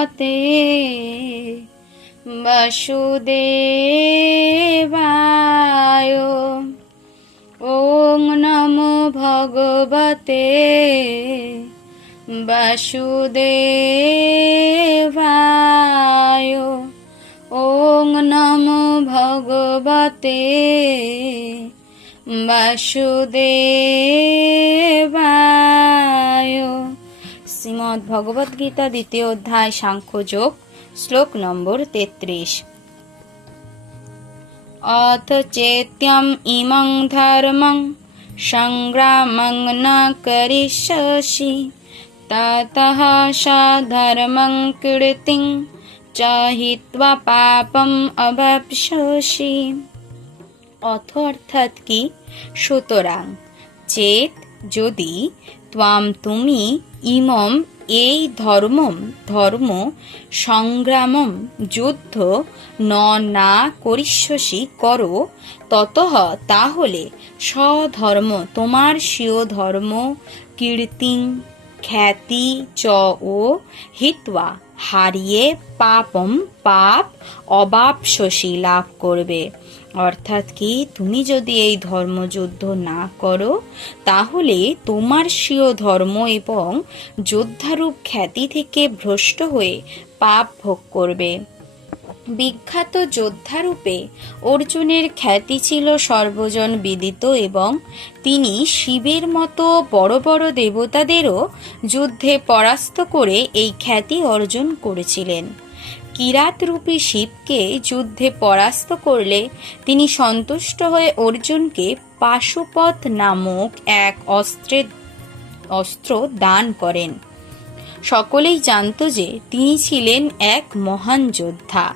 ভগবতে বাসুদেবায়। ওং নমো ভগবতে বাসুদেবায়। ওং নমো ভগবতে বাসুদেবায়। শ্রীমদ্ ভগবদ গীতা দ্বিতীয় অধ্যায় সাংখ্যযোগ, শ্লোক নম্বর 33। অথ চেত্যম ইমং ধর্মং সংগ্রামং ন করিষ্যসি ততঃ স্বধর্মং কীর্তিং চ হিত্বা পাপম অবাপ্স্যসি। অথ অর্থাৎ কি, সুতরাং, চেত যদি, ত্বাম তুমি, ইমম এই ধর্ম সংগ্রামম যুদ্ধ না করিষ্যসি করো, ততঃ তাহলে, স্বধর্ম তোমার স্বীয় ধর্ম, কীর্তিং খ্যাতি, চ ও হিত্বা হারিয়ে, পাপম পাপ, অবাপ্স্যসি লাভ করবে। অর্থাৎ কি, তুমি যদি এই ধর্মযুদ্ধ না করো তাহলে তোমার স্বীয় ধর্ম এবং যোদ্ধারূপ খ্যাতি থেকে ভ্রষ্ট হয়ে পাপ ভোগ করবে। বিখ্যাত যোদ্ধারূপে অর্জুনের খ্যাতি ছিল সর্বজন বিদিত এবং তিনি শিবের মতো বড় বড় দেবতাদেরও যুদ্ধে পরাস্ত করে এই খ্যাতি অর্জন করেছিলেন। কিরাতরূপী শিবকে যুদ্ধে পরাস্ত করলে তিনি সন্তুষ্ট হয়ে অর্জুনকে পাশুপত নামক এক অস্ত্র দান করেন। সকলেই জানত যে তিনি ছিলেন এক মহান যোদ্ধা।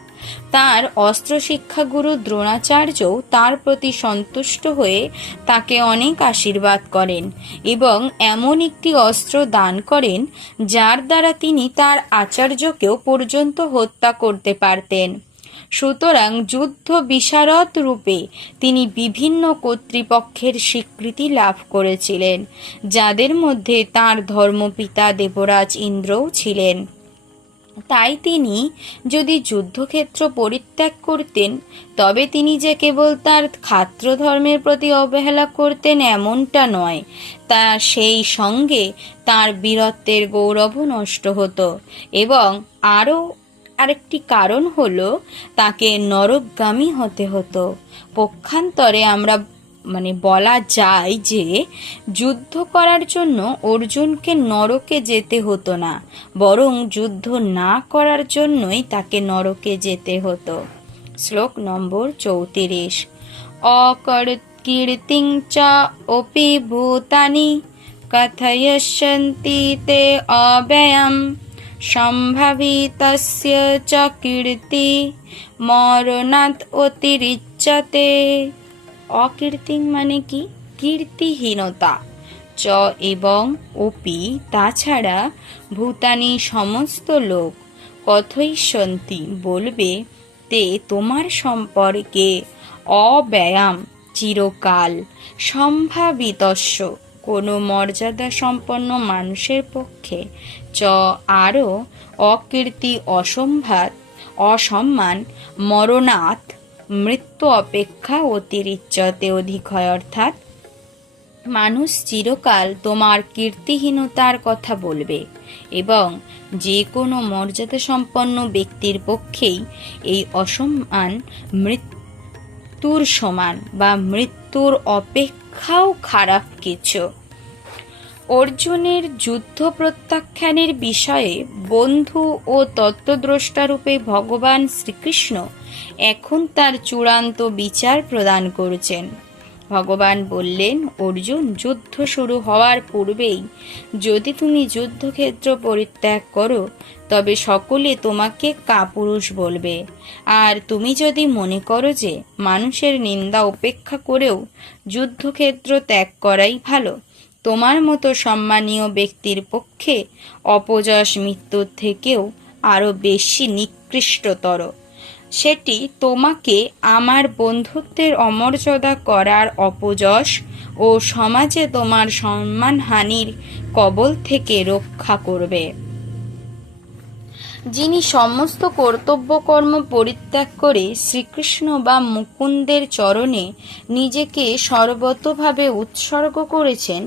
তার অস্ত্র শিক্ষাগুরু দ্রোণাচার্যও তার প্রতি সন্তুষ্ট হয়ে তাকে অনেক আশীর্বাদ করেন এবং এমন একটি অস্ত্র দান করেন যার দ্বারা তিনি তার আচার্যকেও পর্যন্ত হত্যা করতে পারতেন। সুতরাং যুদ্ধ বিশারদ রূপে তিনি বিভিন্ন কর্তৃপক্ষের স্বীকৃতি লাভ করেছিলেন, যাদের মধ্যে তাঁর ধর্মপিতা দেবরাজ ইন্দ্রও ছিলেন। তাই তিনি যদি যুদ্ধক্ষেত্র পরিত্যাগ করতেন তবে তিনি যে কেবল তার ক্ষাত্র ধর্মের প্রতি অবহেলা করতেন এমনটা নয়, তা সেই সঙ্গে তার বীরত্বের গৌরবও নষ্ট হতো। এবং আরেকটি কারণ হলো তাকে নরকগামী হতে হতো। পক্ষান্তরে আমরা বলা যায় যে যুদ্ধ করার জন্য অর্জুনকে নরকে যেতে হতো না, বরং যুদ্ধ না করার জন্যই তাকে নরকে যেতে হতো। শ্লোক নম্বর 34। অকীর্তিং চ অপি ভূতানি কথয়িষ্যন্তি তে অব্যয়ম সম্ভাবিতস্য চ কীর্তি মরণাৎ অতিরিচ্যতে। অকীর্তিং মানে কি, কীর্তিহীনতা, চ এবং অপি তাছাড়া, ভূতানি সমস্ত লোক, কথয়িষ্যন্তি বলবে, তে তোমার সম্পর্কে, অব্যয়াম চিরকাল, সম্ভাবিতস্য কোনো মর্যাদা সম্পন্ন মানুষের পক্ষে, চ আরও, অকীর্তি অসম্মান, মরণাৎ মৃত্যু অপেক্ষা, অতিরিচ্যতে অধিক হয়। অর্থাৎ মানুষ চিরকাল তোমার কীর্তিহীনতার কথা বলবে এবং যে কোনো মর্যাদা সম্পন্ন ব্যক্তির পক্ষেই এই অসম্মান মৃত্যুর সমান বা মৃত্যুর অপেক্ষাও খারাপ কিছু। অর্জুনের যুদ্ধ প্রত্যাখ্যানের বিষয়ে বন্ধু ও তত্ত্বদ্রষ্টারূপে ভগবান শ্রীকৃষ্ণ এখন তার চূড়ান্ত বিচার প্রদান করছেন। ভগবান বললেন, অর্জুন, যুদ্ধ শুরু হওয়ার পূর্বেই যদি তুমি যুদ্ধক্ষেত্র পরিত্যাগ করো তবে সকলে তোমাকে কাপুরুষ বলবে। আর তুমি যদি মনে করো যে মানুষের নিন্দা উপেক্ষা করেও যুদ্ধক্ষেত্র ত্যাগ করাই ভালো, তোমার মতো সম্মানীয় ব্যক্তির পক্ষে অপযশ মৃত্যুর থেকেও আরো বেশি নিকৃষ্টতর। সেটি তোমাকে আমার বন্ধুত্বের অমর্যাদা করার অপযশ ও সমাজে তোমার সম্মানহানির কবল থেকে রক্ষা করবে। যিনি সমস্ত কর্তব্যকর্ম পরিত্যাগ করে শ্রীকৃষ্ণ বা মুকুন্দের চরণে নিজেকে সর্বতোভাবে উৎসর্গ করেছেন,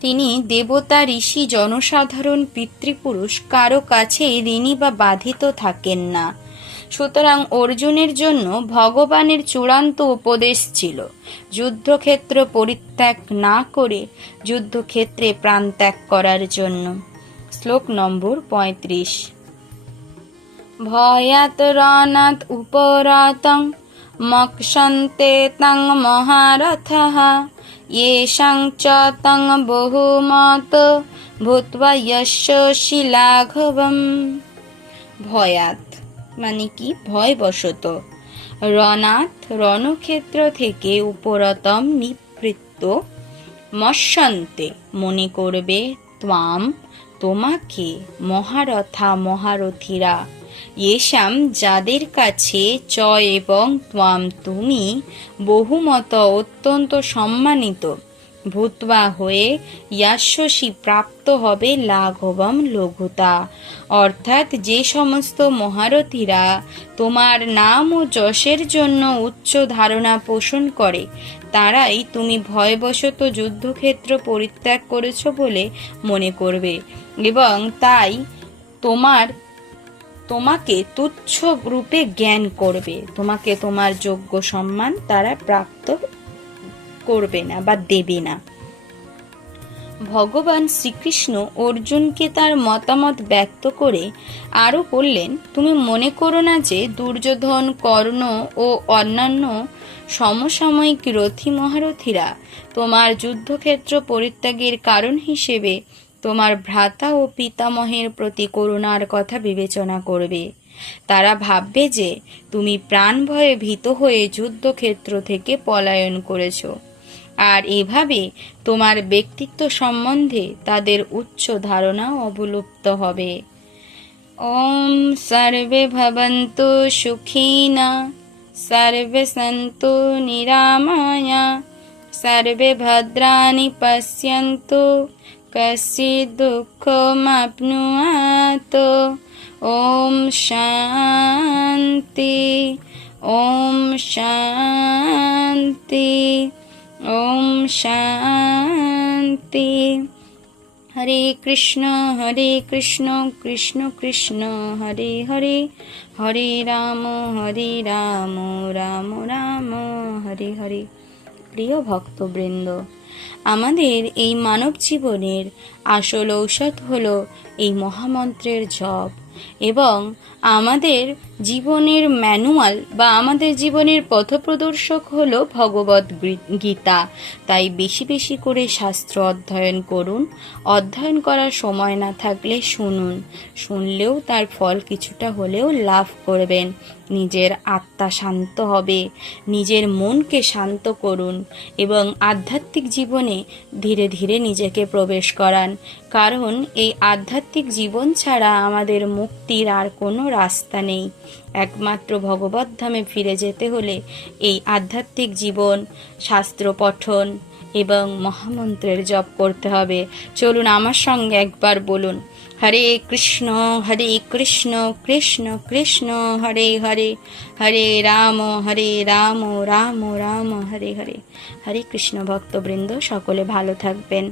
তিনি দেবতা, ঋষি, জনসাধারণ, পিতৃপুরুষ কারো কাছে ঋণী বা বাধিত থাকেন না। সুতরাং অর্জুনের জন্য ভগবানের চূড়ান্ত উপদেশ ছিল যুদ্ধক্ষেত্র পরিত্যাগ না করে যুদ্ধক্ষেত্রে প্রাণ ত্যাগ করার জন্য। শ্লোক নম্বর 35। ভয়াত রণাৎ উপরতং মক্ষন্তে তং মহারথঃ येषां च तं বহুমত ভূত্বা যশস্বী লাঘবম। ভয়াত মানে কি? ভয়বশত। রণাৎ রণক্ষেত্র থেকে, উপরতম নিবৃত্ত, মৎস্যন্তে মনে করবে, ত্বাম তোমাকে, মহারথা মহারথীরা, येषां যাদের কাছে, চ এবং ত্বাম তুমি, বহুমত অত্যন্ত সম্মানিত, ভূত্বা হয়ে, যশস্বী প্রাপ্ত হবে, লাঘবম লঘুতা অর্থাৎ যে সমস্ত মহারথীরা তোমার নাম ও যশের জন্য উচ্চ ধারণা পোষণ করে, তারাই তুমি ভয়বশত যুদ্ধক্ষেত্র পরিত্যাগ করেছ বলে মনে করবে এবং তাই তোমাকে তুচ্ছ রূপে জ্ঞান করবে। তোমাকে তোমার যোগ্য সম্মান তারা প্রাপ্ত করবে না বা দেবে না। ভগবান শ্রীকৃষ্ণ অর্জুনকে তার মতামত ব্যক্ত করে আরও বললেন, তুমি মনে করো না যে দুর্যোধন, কর্ণ ও অন্যান্য সমসাময়িক রথী মহারথীরা তোমার যুদ্ধক্ষেত্র পরিত্যাগের কারণ হিসেবে তোমার ভ্রাতা ও পিতামহের প্রতি করুণার কথা বিবেচনা করবে। তারা ভাববে যে তুমি প্রাণ ভয়ে ভীত হয়ে যুদ্ধক্ষেত্র থেকে পলায়ন করেছ, আর এভাবে তোমার ব্যক্তিত্ব সম্বন্ধে তাদের উচ্চ ধারণা অবলুপ্ত হবে। ওম সর্বে ভবন্তু সুখিনা, সর্বে সন্তু নিরাময়া, সর্বে ভদ্রাণি পশ্যন্তু, কশ্চিৎ দুঃখমাপ্নুয়াত। ওম শান্তি, ওম শান্তি, ওম শান্তি। হরে কৃষ্ণ কৃষ্ণ কৃষ্ণ হরে হরে, হরে রাম রাম রাম হরে হরে। প্রিয় ভক্তবৃন্দ, আমাদের এই মানব জীবনের আসল ঔষধ হলো এই মহামন্ত্রের জপ, এবং আমাদের জীবনের ম্যানুয়াল বা আমাদের জীবনের পথপ্রদর্শক হলো ভগবদ গীতা। তাই বেশি বেশি করে শাস্ত্র অধ্যয়ন করুন। অধ্যয়ন করার সময় না থাকলে শুনুন, শুনলেও তার ফল কিছুটা হলেও লাভ করবেন। নিজের আত্মা শান্ত হবে, নিজের মনকে শান্ত করুন এবং আধ্যাত্মিক জীবনে ধীরে ধীরে নিজেকে প্রবেশ করান। কারণ এই আধ্যাত্মিক জীবন ছাড়া আমাদের মুক্তির আর কোনো রাস্তা নেই। একমাত্র ভগবদ্ধামে ফিরে যেতে হলে এই আধ্যাত্মিক জীবন, শাস্ত্র পঠন এবং মহামন্ত্রের জপ করতে হবে। চলুন আমার সঙ্গে একবার বলুন, হরে কৃষ্ণ কৃষ্ণ কৃষ্ণ হরে হরে, হরে রাম রাম রাম হরে হরে। হরে কৃষ্ণ ভক্তবৃন্দ, সকলে ভালো থাকবেন।